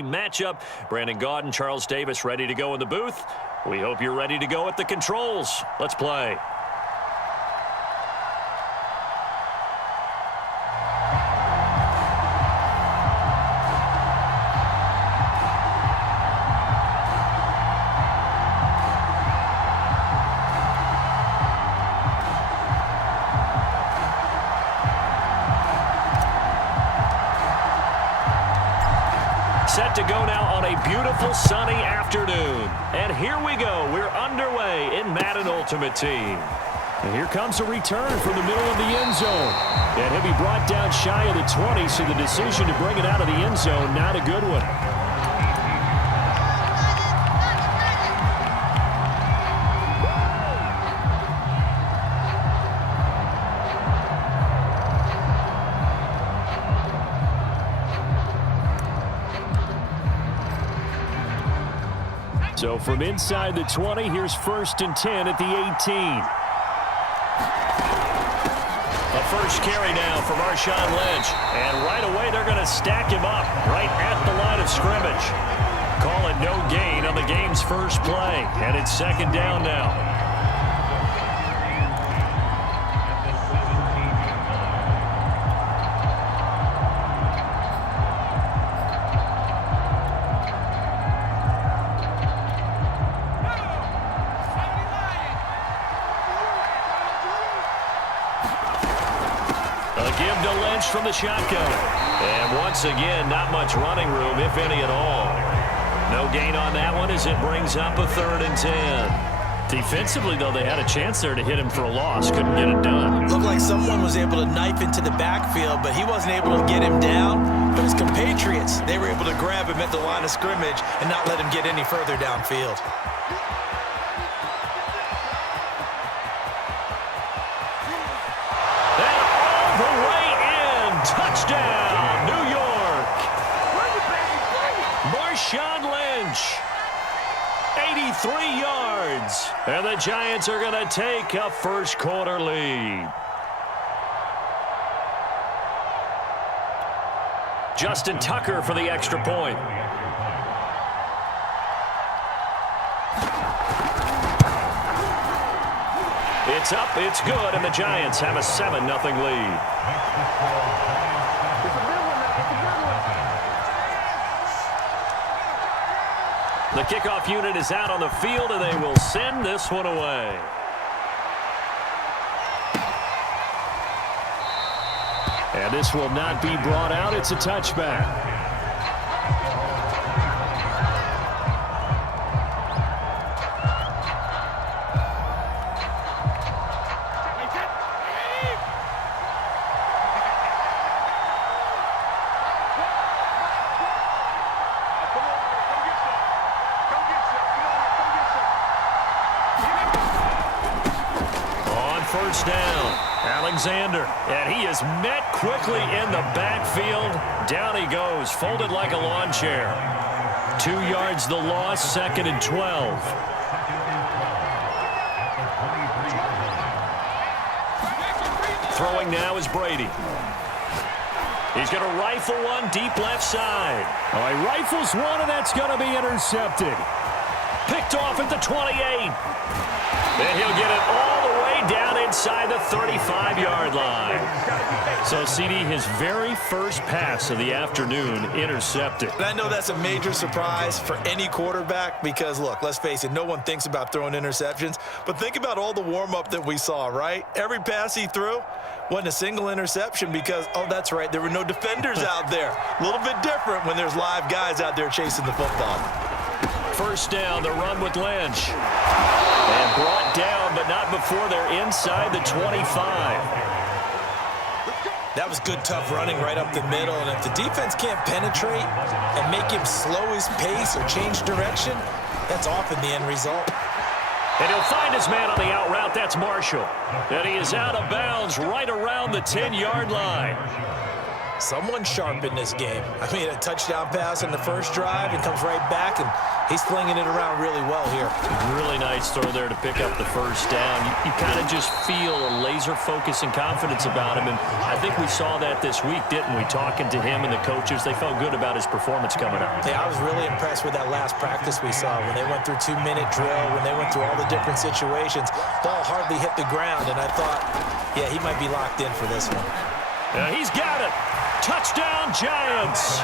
matchup. Brandon Gaudin, Charles Davis ready to go in the booth. We hope you're ready to go at the controls. Let's play. Set to go now on a beautiful sunny afternoon. And here we go. We're underway in Madden Ultimate Team. And here comes a return from the middle of the end zone. And he'll be brought down shy of the 20, so the decision to bring it out of the end zone, not a good one. So from inside the 20, here's 1st and 10 at the 18. A first carry now for Marshawn Lynch. And right away, they're going to stack him up right at the line of scrimmage. Call it no gain on the game's first play. And it's 2nd down now. Give to Lynch from the shotgun. And once again, not much running room, if any at all. No gain on that one as it brings up a 3rd and 10. Defensively, though, they had a chance there to hit him for a loss. Couldn't get it done. Looked like someone was able to knife into the backfield, but he wasn't able to get him down. But his compatriots, they were able to grab him at the line of scrimmage and not let him get any further downfield. Touchdown, New York. Marshawn Lynch, 83 yards. And the Giants are going to take a first quarter lead. Justin Tucker for the extra point. It's up, it's good, and the Giants have a 7-0 lead. The kickoff unit is out on the field, and they will send this one away. And this will not be brought out. It's a touchback. First down, Alexander, and he is met quickly in the backfield. Down he goes, folded like a lawn chair. 2 yards the loss, 2nd and 12. Throwing now is Brady. He's going to rifle one deep left side. Oh, he rifles one, and that's going to be intercepted. Picked off at the 28. And he'll get it all the way down inside the 35-yard line. So, CD, his very first pass of the afternoon intercepted. And I know that's a major surprise for any quarterback because, look, let's face it, no one thinks about throwing interceptions. But think about all the warm-up that we saw, right? Every pass he threw wasn't a single interception because, oh, that's right, there were no defenders out there. A little bit different when there's live guys out there chasing the football. First down, the run with Lynch. And brought down, but not before they're inside the 25. That was good, tough running right up the middle. And if the defense can't penetrate and make him slow his pace or change direction, that's often the end result. And he'll find his man on the out route. That's Marshall. And he is out of bounds right around the 10-yard line. Someone sharp in this game. I mean, a touchdown pass on the first drive and comes right back, and he's flinging it around really well here. Really nice throw there to pick up the first down. You kind of just feel a laser focus and confidence about him, and I think we saw that this week, didn't we? Talking to him and the coaches, they felt good about his performance coming up. Yeah, I was really impressed with that last practice we saw when they went through 2-minute drill, when they went through all the different situations. Ball hardly hit the ground, and I thought, yeah, he might be locked in for this one. He's got it. Touchdown, Giants.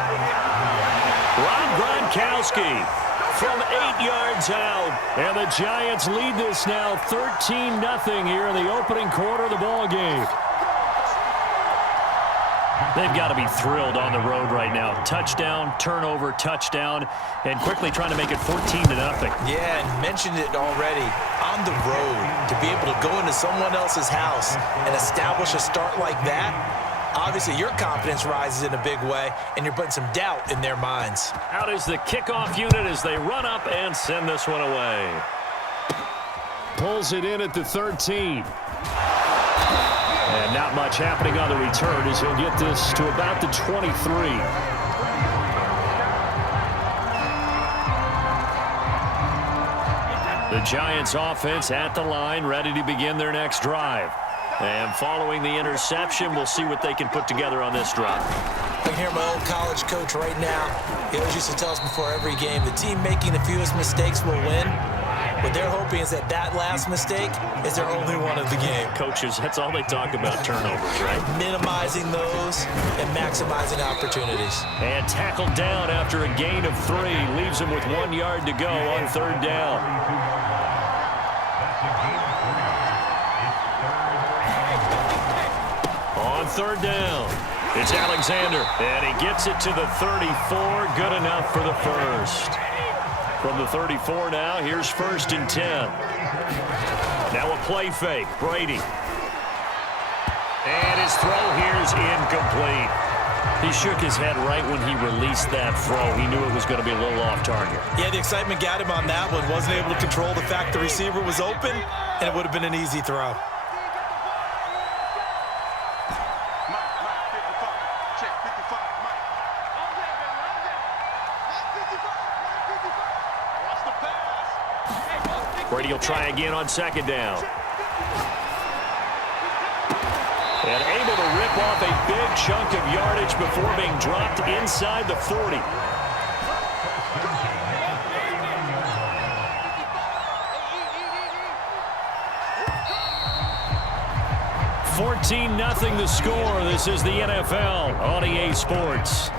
Rob Gronkowski from 8 yards out. And the Giants lead this now 13-0 here in the opening quarter of the ball game. They've got to be thrilled on the road right now. Touchdown, turnover, touchdown, and quickly trying to make it 14-0. Yeah, and mentioned it already. On the road, to be able to go into someone else's house and establish a start like that, obviously your confidence rises in a big way, and you're putting some doubt in their minds. Out is the kickoff unit as they run up and send this one away. Pulls it in at the 13. And not much happening on the return as he'll get this to about the 23. The Giants offense at the line, ready to begin their next drive. And following the interception, we'll see what they can put together on this drive. I can hear my old college coach right now. He always used to tell us before every game, the team making the fewest mistakes will win. What they're hoping is that last mistake is their only one of the game. Coaches, that's all they talk about, turnovers, right? Minimizing those and maximizing opportunities. And tackled down after a gain of 3. Leaves him with 1 yard to go on third down. On third down, it's Alexander, and he gets it to the 34. Good enough for the first. From the 34 now, here's 1st and 10. Now a play fake, Brady. And his throw here's incomplete. He shook his head right when he released that throw. He knew it was going to be a little off target. Yeah, the excitement got him on that one. Wasn't able to control the fact the receiver was open, and it would have been an easy throw. Brady will try again on second down. And able to rip off a big chunk of yardage before being dropped inside the 40. (14-0) the score. This is the NFL on EA Sports.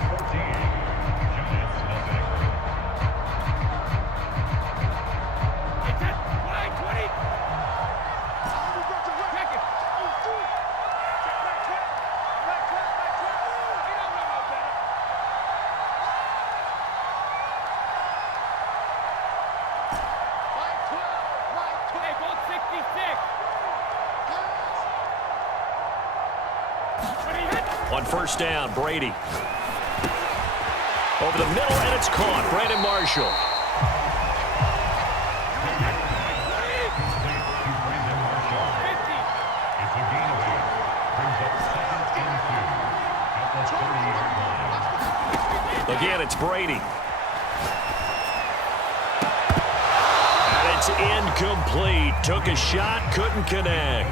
On first down, Brady. Over the middle, and it's caught. Brandon Marshall. Again, it's Brady. And it's incomplete. Took a shot, couldn't connect.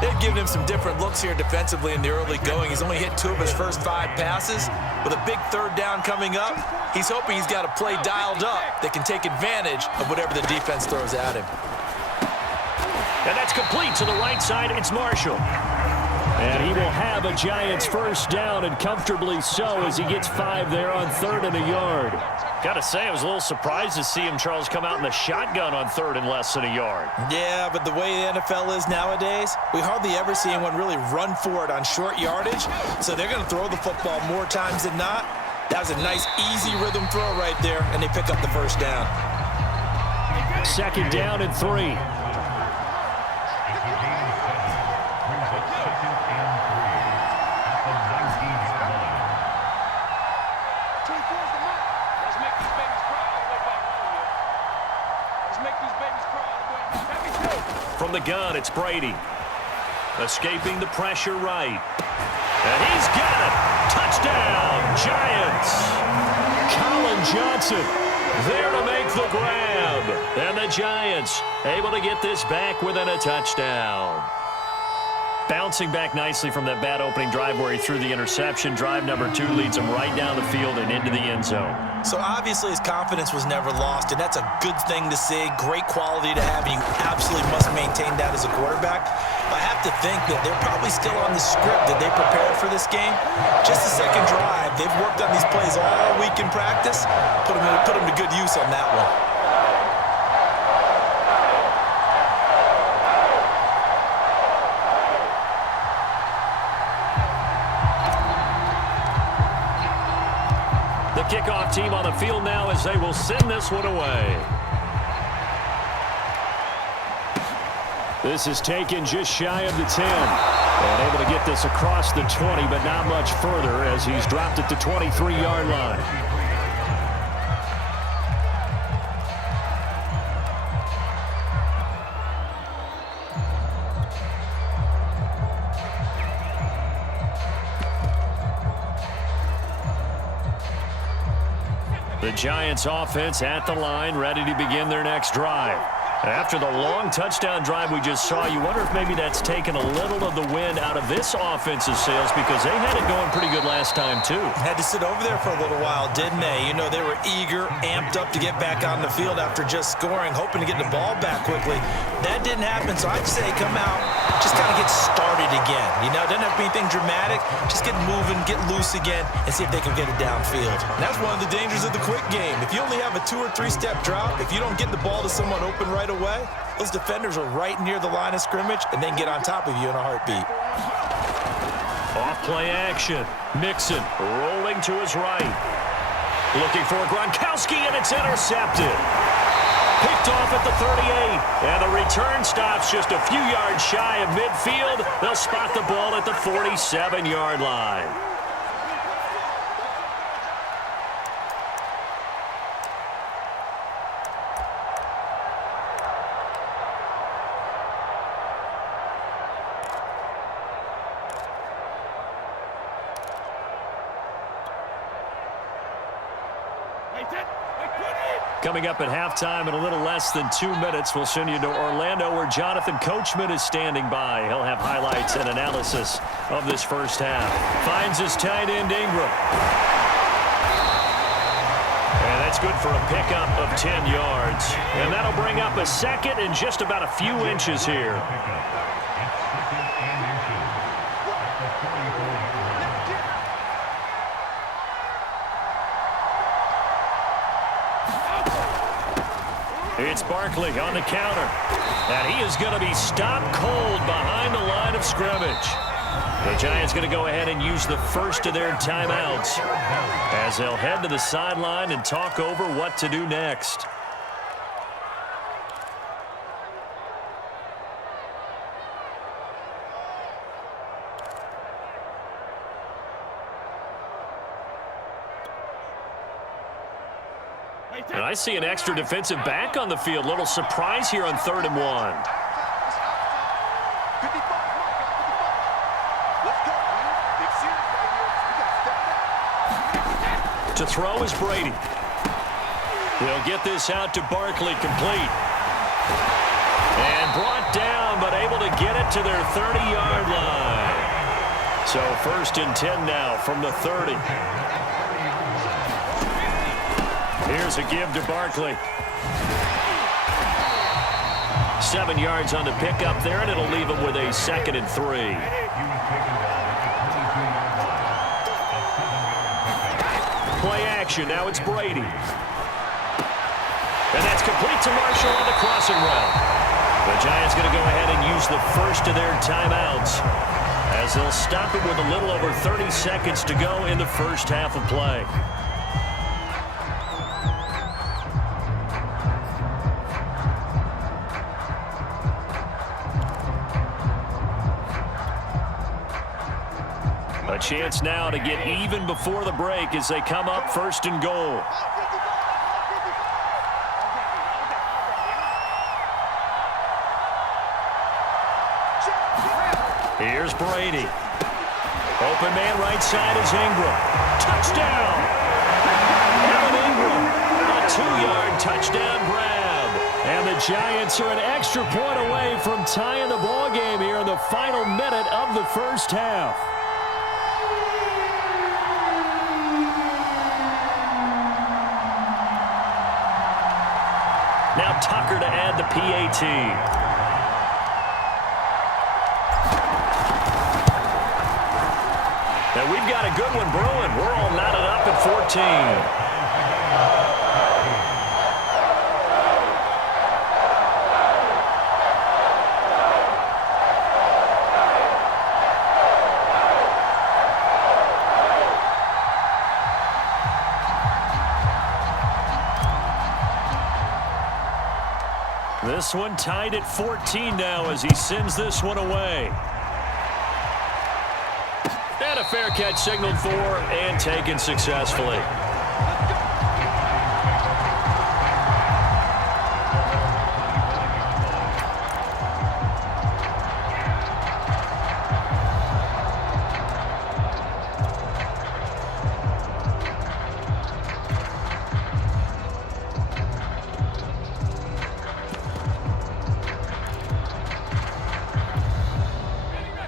They've given him some different looks here defensively in the early going. He's only hit 2 of his first 5 passes. With a big third down coming up, he's hoping he's got a play dialed up that can take advantage of whatever the defense throws at him. And that's complete to the right side. It's Marshall. And he will have a Giants first down, and comfortably so, as he gets 5 there on 3rd and a yard. Got to say, I was a little surprised to see him, Charles, come out in the shotgun on 3rd and less than a yard. Yeah, but the way the NFL is nowadays, we hardly ever see anyone really run for it on short yardage. So they're going to throw the football more times than not. That was a nice, easy rhythm throw right there, and they pick up the first down. 2nd down and 3. From the gun, it's Brady. Escaping the pressure right. And he's got it. Touchdown, Giants. Colin Johnson There to make the grab. And the Giants able to get this back within a touchdown. Bouncing back nicely from that bad opening drive where he threw the interception. Drive number 2 leads him right down the field and into the end zone. So obviously his confidence was never lost, and that's a good thing to see. Great quality to have, and you absolutely must maintain that as a quarterback. I have to think that they're probably still on the script that they prepared for this game. Just the second drive, they've worked on these plays all week in practice. Put them to good use on that one. Kickoff team on the field now as they will send this one away. This is taken just shy of the 10. And able to get this across the 20, but not much further as he's dropped at the 23-yard line. The Giants offense at the line, ready to begin their next drive. After the long touchdown drive we just saw, you wonder if maybe that's taken a little of the wind out of this offensive sails because they had it going pretty good last time too. Had to sit over there for a little while, didn't they? You know, they were eager, amped up to get back on the field after just scoring, hoping to get the ball back quickly. That didn't happen, so I'd say come out, just kind of get started again. You know, doesn't have to be anything dramatic. Just get moving, get loose again, and see if they can get it downfield. And that's one of the dangers of the quick game. If you only have a 2- or 3-step drop, if you don't get the ball to someone open right away, those defenders are right near the line of scrimmage and then get on top of you in a heartbeat. Off play action. Mixon rolling to his right. Looking for Gronkowski, and it's intercepted. Picked off at the 38, and the return stops just a few yards shy of midfield. They'll spot the ball at the 47-yard line. Coming up at halftime in a little less than 2 minutes, we'll send you to Orlando where Jonathan Coachman is standing by. He'll have highlights and analysis of this first half. Finds his tight end Ingram. And that's good for a pickup of 10 yards. And that'll bring up a second and just about a few inches here. It's Barkley on the counter. And he is going to be stopped cold behind the line of scrimmage. The Giants going to go ahead and use the first of their timeouts as they'll head to the sideline and talk over what to do next. And I see an extra defensive back on the field. Little surprise here on 3rd and 1. To throw is Brady. He'll get this out to Barkley, complete. And brought down, but able to get it to their 30-yard line. So 1st and 10 now from the 30. Here's a give to Barkley. 7 yards on the pickup there, and it'll leave him with a 2nd and 3. Play action. Now it's Brady. And that's complete to Marshall on the crossing route. The Giants going to go ahead and use the first of their timeouts as they'll stop it with a little over 30 seconds to go in the first half of play. A chance now to get even before the break as they come up 1st and goal. Here's Brady. Open man right side is Ingram. Touchdown! Evan Ingram, a 2-yard touchdown grab. And the Giants are an extra point away from tying the ball game here in the final minute of the first half. Now Tucker to add the PAT. And we've got a good one brewing. We're all knotted up at 14. This one tied at 14 now as he sends this one away. And a fair catch signaled for and taken successfully.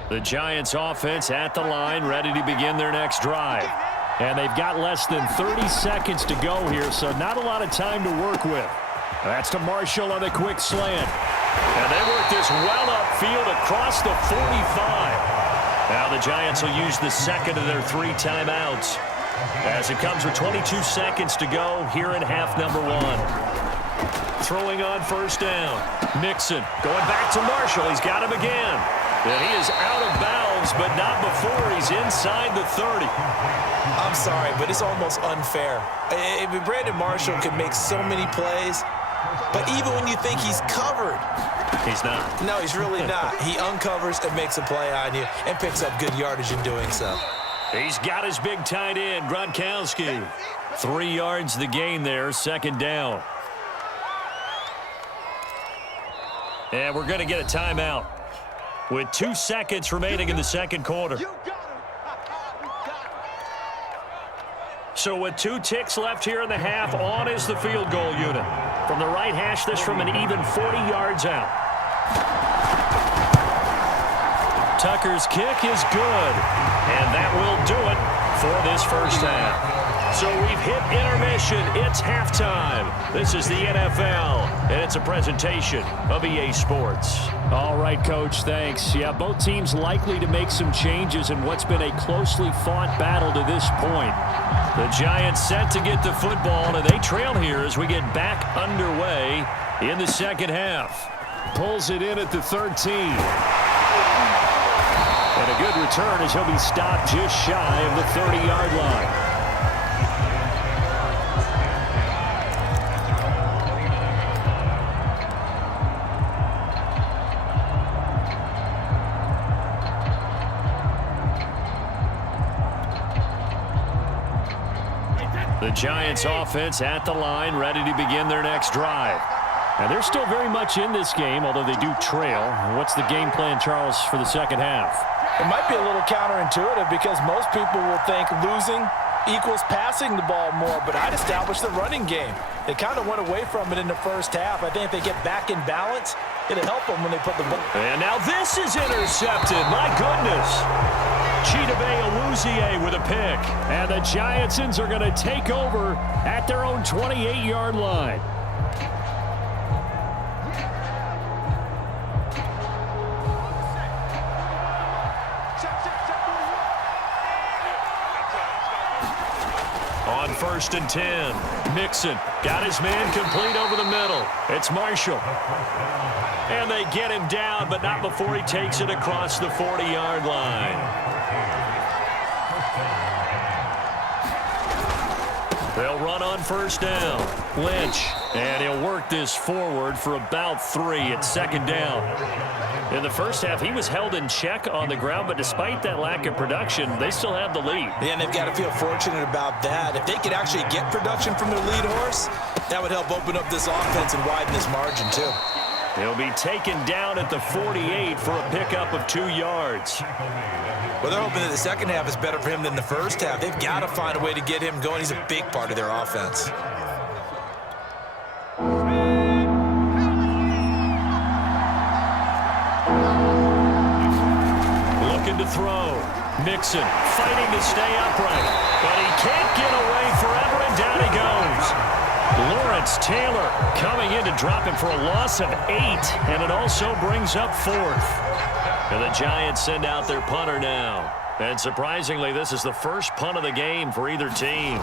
The Giants offense at the line, ready to begin their next drive. And they've got less than 30 seconds to go here, so not a lot of time to work with. That's to Marshall on the quick slant. And they work this well upfield across the 45. Now the Giants will use the second of their 3 timeouts as it comes with 22 seconds to go here in half number 1. Throwing on first down. Mixon going back to Marshall. He's got him again. And he is out of bounds, but not before he's inside the 30. I'm sorry, but it's almost unfair. I mean, Brandon Marshall can make so many plays, but even when you think he's covered, he's not. No, he's really not. He uncovers and makes a play on you and picks up good yardage in doing so. He's got his big tight end, Gronkowski. 3 yards the gain there, second down. And we're going to get a timeout with 2 seconds remaining in the second quarter. So with 2 ticks left here in the half, on is the field goal unit. From the right hash, this from an even 40 yards out. Tucker's kick is good, and that will do it for this first half. So we've hit intermission. It's halftime. This is the NFL, and it's a presentation of EA Sports. All right, Coach, thanks. Yeah, both teams likely to make some changes in what's been a closely fought battle to this point. The Giants set to get the football, and they trail here as we get back underway in the second half. Pulls it in at the 13. And a good return as he'll be stopped just shy of the 30-yard line. The Giants offense at the line, ready to begin their next drive. And they're still very much in this game, although they do trail. What's the game plan, Charles, for the second half? It might be a little counterintuitive because most people will think losing equals passing the ball more, but I'd establish the running game. They kind of went away from it in the first half. I think if they get back in balance, it'll help them when they put the ball. And now this is intercepted. My goodness. Chidobe Awuzie with a pick. And the Giantsons are going to take over at their own 28-yard line. On 1st and 10, Mixon got his man complete over the middle. It's Marshall. And they get him down, but not before he takes it across the 40-yard line. They'll run on first down. Lynch, and he'll work this forward for about 3 at second down. In the first half, he was held in check on the ground, but despite that lack of production, they still have the lead. Yeah, and they've got to feel fortunate about that. If they could actually get production from their lead horse, that would help open up this offense and widen this margin, too. He'll be taken down at the 48 for a pickup of 2 yards. Well, they're hoping that the second half is better for him than the first half. They've got to find a way to get him going. He's a big part of their offense. Looking to throw. Mixon fighting to stay upright, but he can't get away forever, and down he goes. Lawrence Taylor coming in to drop him for a loss of 8, and it also brings up 4th. And the Giants send out their punter now. And surprisingly, this is the first punt of the game for either team.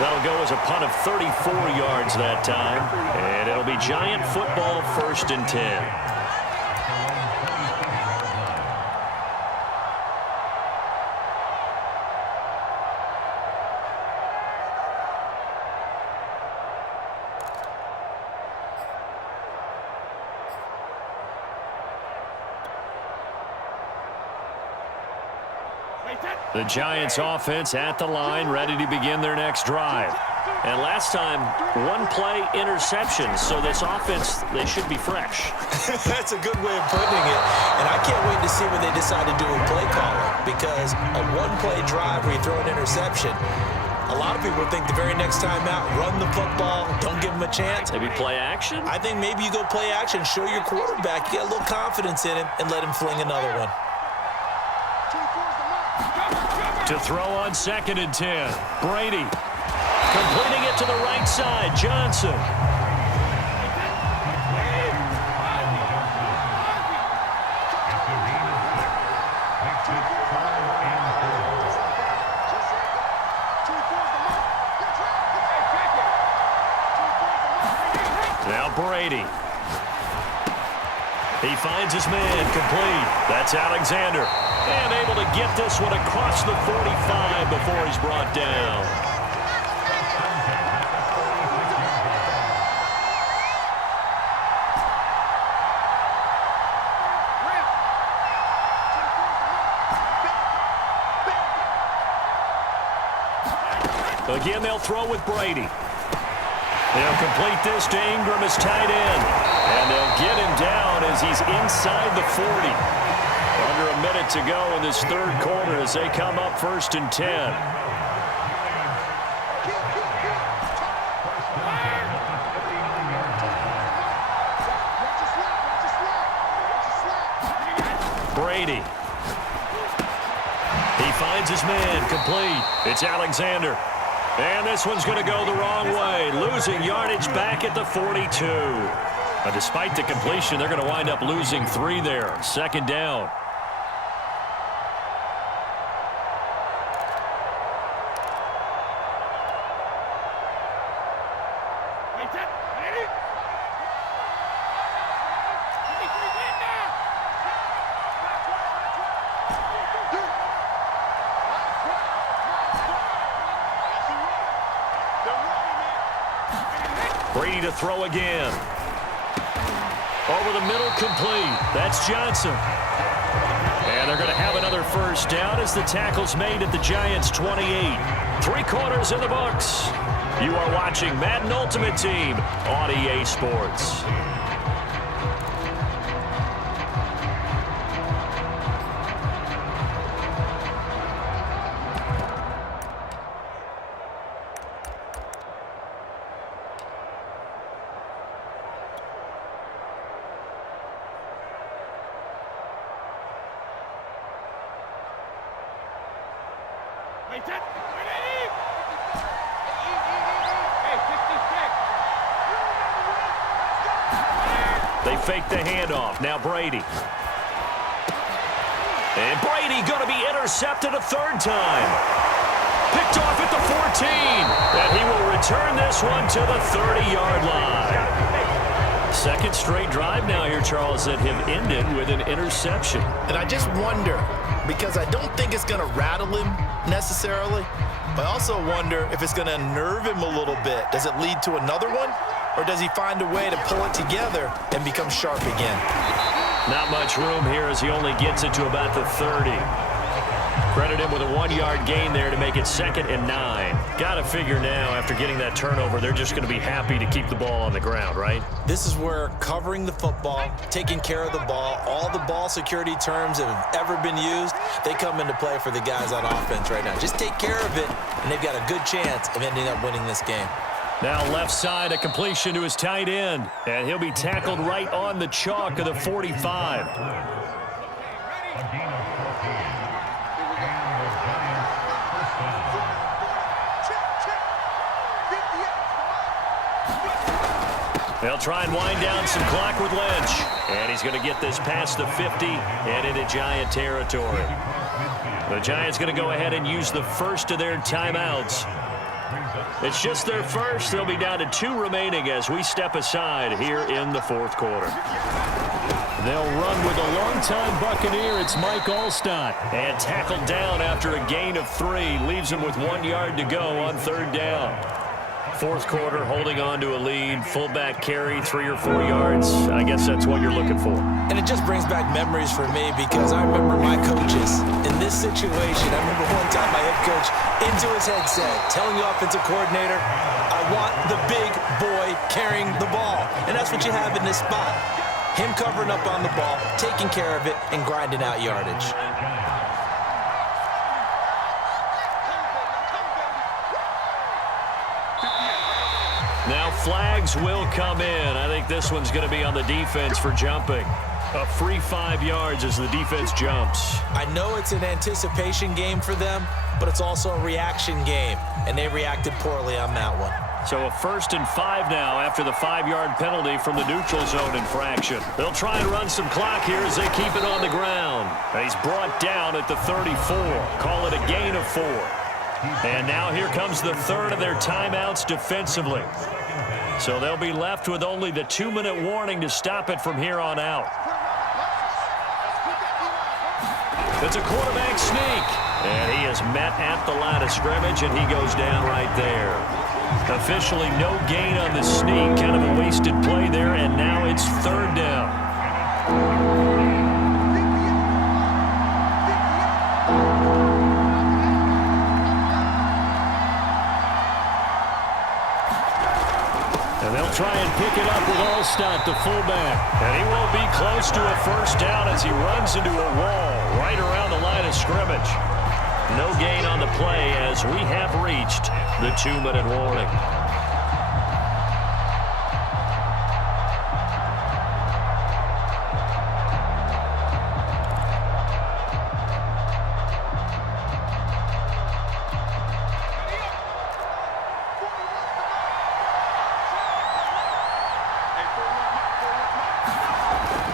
That'll go as a punt of 34 yards that time. And it'll be Giant football, 1st and 10. The Giants offense at the line, ready to begin their next drive. And last time, 1-play interception, so this offense, they should be fresh. That's a good way of putting it. And I can't wait to see what they decide to do with play calling, because a 1-play drive where you throw an interception, a lot of people think the very next time out, run the football, don't give them a chance. Maybe play action? I think maybe you go play action, show your quarterback, you get a little confidence in him, and let him fling another one. To throw on 2nd and 10. Brady completing it to the right side. Johnson. Now Brady. He finds his man complete. That's Alexander. And able to get this one across the 45 before he's brought down. Again, they'll throw with Brady. They'll complete this to Ingram as tight end. And they'll get him down as he's inside the 40. Under a minute to go in this 3rd quarter as they come up 1st and 10. Brady. He finds his man complete. It's Alexander. And this one's going to go the wrong way. Losing yardage back at the 42. Despite the completion, they're going to wind up losing 3 there. 2nd down. Brady to throw again. Over the middle, complete. That's Johnson. And they're going to have another 1st down as the tackle's made at the Giants' 28. 3 quarters in the books. You are watching Madden Ultimate Team on EA Sports. They fake the handoff. Now Brady. And Brady going to be intercepted a 3rd time. Picked off at the 14. And he will return this one to the 30-yard line. 2nd straight drive now here, Charles, that have ended with an interception. And I just wonder, because I don't think it's going to rattle him necessarily, but I also wonder if it's going to unnerve him a little bit. Does it lead to another one? Or does he find a way to pull it together and become sharp again? Not much room here as he only gets it to about the 30. Credit him with a 1-yard gain there to make it 2nd and 9. Got to figure now, after getting that turnover, they're just going to be happy to keep the ball on the ground, right? This is where covering the football, taking care of the ball, all the ball security terms that have ever been used, they come into play for the guys on offense right now. Just take care of it, and they've got a good chance of ending up winning this game. Now left side, a completion to his tight end, and he'll be tackled right on the chalk of the 45. They'll try and wind down some clock with Lynch. And he's going to get this past the 50 and into Giant territory. The Giants going to go ahead and use the first of their timeouts. It's just their first. They'll be down to 2 remaining as we step aside here in the 4th quarter. They'll run with a longtime Buccaneer. It's Mike Allstott. And tackled down after a gain of 3. Leaves him with 1 yard to go on 3rd down. 4th quarter, holding on to a lead. Fullback carry, 3 or 4 yards. I guess that's what you're looking for. And it just brings back memories for me because I remember my coaches in this situation. I remember one time my head coach into his headset telling the offensive coordinator, I want the big boy carrying the ball. And that's what you have in this spot. Him covering up on the ball, taking care of it, and grinding out yardage. Now flags will come in. I think this one's going to be on the defense for jumping. A free 5 yards as the defense jumps. I know it's an anticipation game for them, but it's also a reaction game, and they reacted poorly on that one. So a 1st and 5 now after the 5-yard penalty from the neutral zone infraction. They'll try and run some clock here as they keep it on the ground. He's brought down at the 34. Call it a gain of 4. And now here comes the 3rd of their timeouts defensively. So they'll be left with only the 2-minute warning to stop it from here on out. It's a quarterback sneak. And he is met at the line of scrimmage, and he goes down right there. Officially no gain on the sneak. Kind of a wasted play there, and now it's 3rd down. And they'll try and pick it up with Allstott, the fullback. And he will be close to a 1st down as he runs into a wall right around the line of scrimmage. No gain on the play as we have reached the 2-minute warning.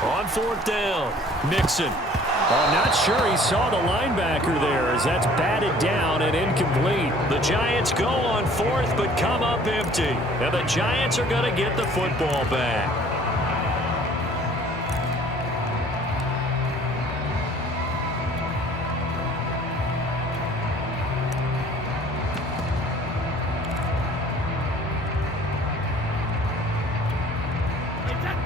On 4th down, Mixon. I'm not sure he saw the linebacker there as that's batted down and incomplete. The Giants go on 4th but come up empty. And the Giants are going to get the football back.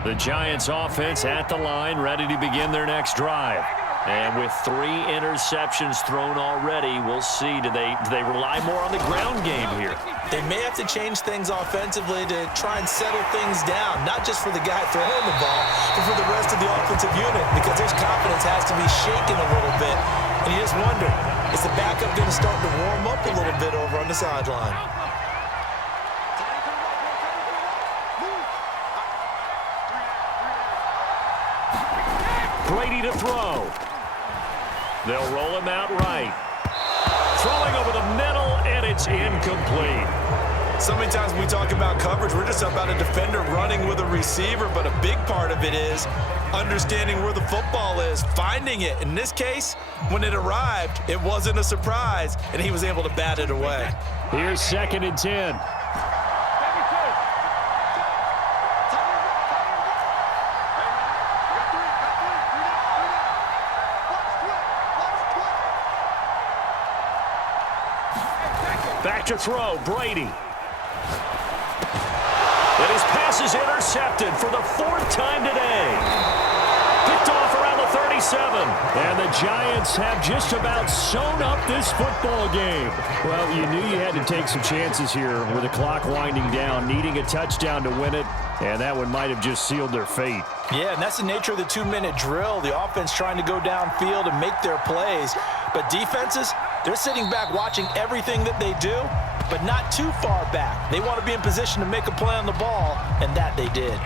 The Giants offense at the line, ready to begin their next drive. And with 3 interceptions thrown already, we'll see. Do they rely more on the ground game here? They may have to change things offensively to try and settle things down, not just for the guy throwing the ball, but for the rest of the offensive unit, because their confidence has to be shaken a little bit. And you just wonder, is the backup going to start to warm up a little bit over on the sideline? Brady to throw. They'll roll him out right. Throwing over the middle, and it's incomplete. So many times when we talk about coverage, we're just about a defender running with a receiver, but a big part of it is understanding where the football is, finding it. In this case, when it arrived, it wasn't a surprise, and he was able to bat it away. Here's 2nd and 10. Back to throw, Brady. And his pass is intercepted for the 4th time today. Picked off around the 30. 27. And the Giants have just about sewn up this football game. Well, you knew you had to take some chances here with the clock winding down, needing a touchdown to win it, and that one might have just sealed their fate. Yeah, and that's the nature of the 2-minute drill. The offense trying to go downfield and make their plays. But defenses, they're sitting back watching everything that they do, but not too far back. They want to be in position to make a play on the ball, and that they did.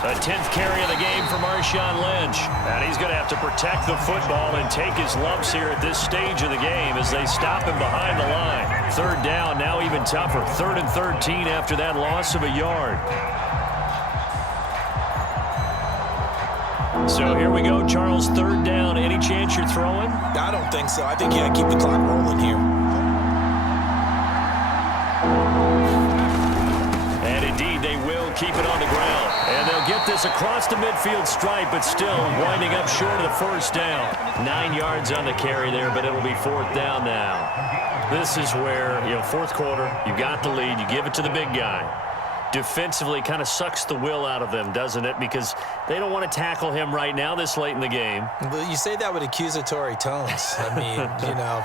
The 10th carry of the game for Marshawn Lynch. And he's going to have to protect the football and take his lumps here at this stage of the game as they stop him behind the line. Third down, now even tougher. 3rd and 13 after that loss of a yard. So here we go, Charles, 3rd down. Any chance you're throwing? I don't think so. I think you got to keep the clock rolling here. And indeed, they will keep it on the ground. And they'll get this across the midfield stripe, but still winding up short of the first down. 9 yards on the carry there, but it'll be 4th down now. This is where, fourth quarter, you got the lead, you give it to the big guy. Defensively kind of sucks the will out of them, doesn't it? Because they don't want to tackle him right now this late in the game. Well, you say that with accusatory tones. I mean,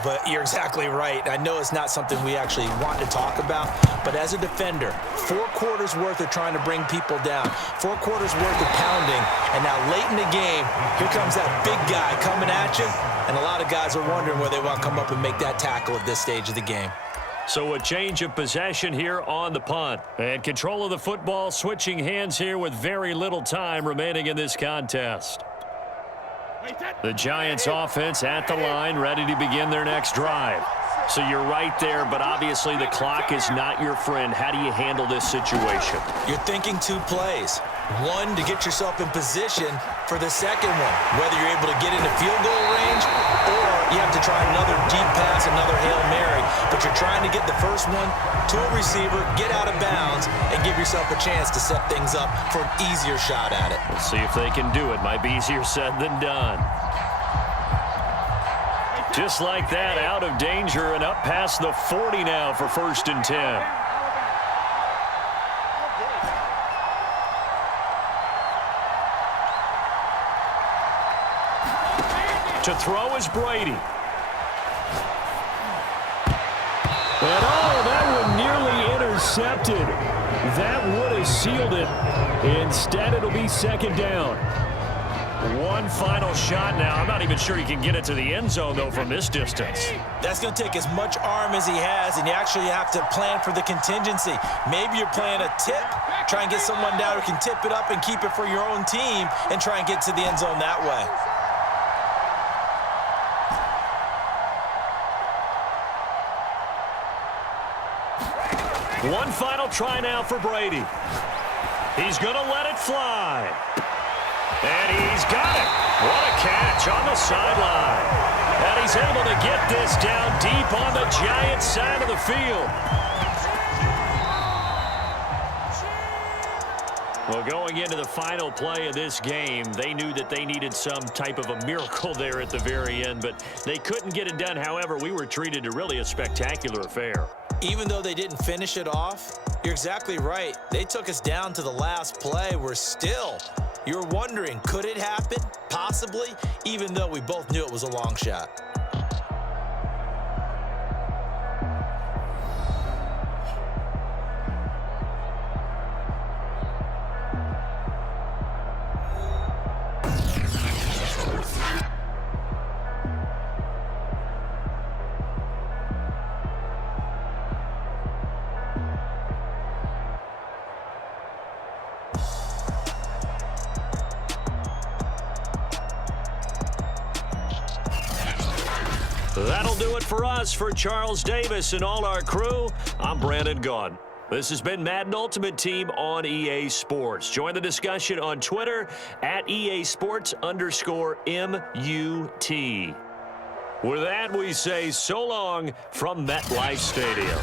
but you're exactly right. I know it's not something we actually want to talk about, but as a defender, 4 quarters worth of trying to bring people down, 4 quarters worth of pounding, and now late in the game, here comes that big guy coming at you, and a lot of guys are wondering whether they want to come up and make that tackle at this stage of the game. So a change of possession here on the punt. And control of the football switching hands here with very little time remaining in this contest. The Giants offense at the line, ready to begin their next drive. So you're right there, but obviously the clock is not your friend. How do you handle this situation? You're thinking 2 plays. One, to get yourself in position for the second one, whether you're able to get into field goal range or you have to try another deep pass, another Hail Mary, but you're trying to get the first one to a receiver, get out of bounds, and give yourself a chance to set things up for an easier shot at it. We'll see if they can do it. Might be easier said than done. Just like that, out of danger and up past the 40 now for 1st and 10. To throw is Brady. And that one nearly intercepted. That would have sealed it. Instead, it'll be 2nd down. One final shot now. I'm not even sure he can get it to the end zone, though, from this distance. That's going to take as much arm as he has, and you actually have to plan for the contingency. Maybe you're playing a tip, try and get someone down who can tip it up and keep it for your own team and try and get to the end zone that way. One final try now for Brady. He's going to let it fly. And he's got it. What a catch on the sideline. And he's able to get this down deep on the Giants side of the field. Well, going into the final play of this game, they knew that they needed some type of a miracle there at the very end, but they couldn't get it done. However, we were treated to really a spectacular affair. Even though they didn't finish it off, you're exactly right. They took us down to the last play. You're wondering, could it happen? Possibly, even though we both knew it was a long shot. That'll do it for us. For Charles Davis and all our crew, I'm Brandon Gaudin. This has been Madden Ultimate Team on EA Sports. Join the discussion on Twitter at EA Sports_MUT. With that, we say so long from MetLife Stadium.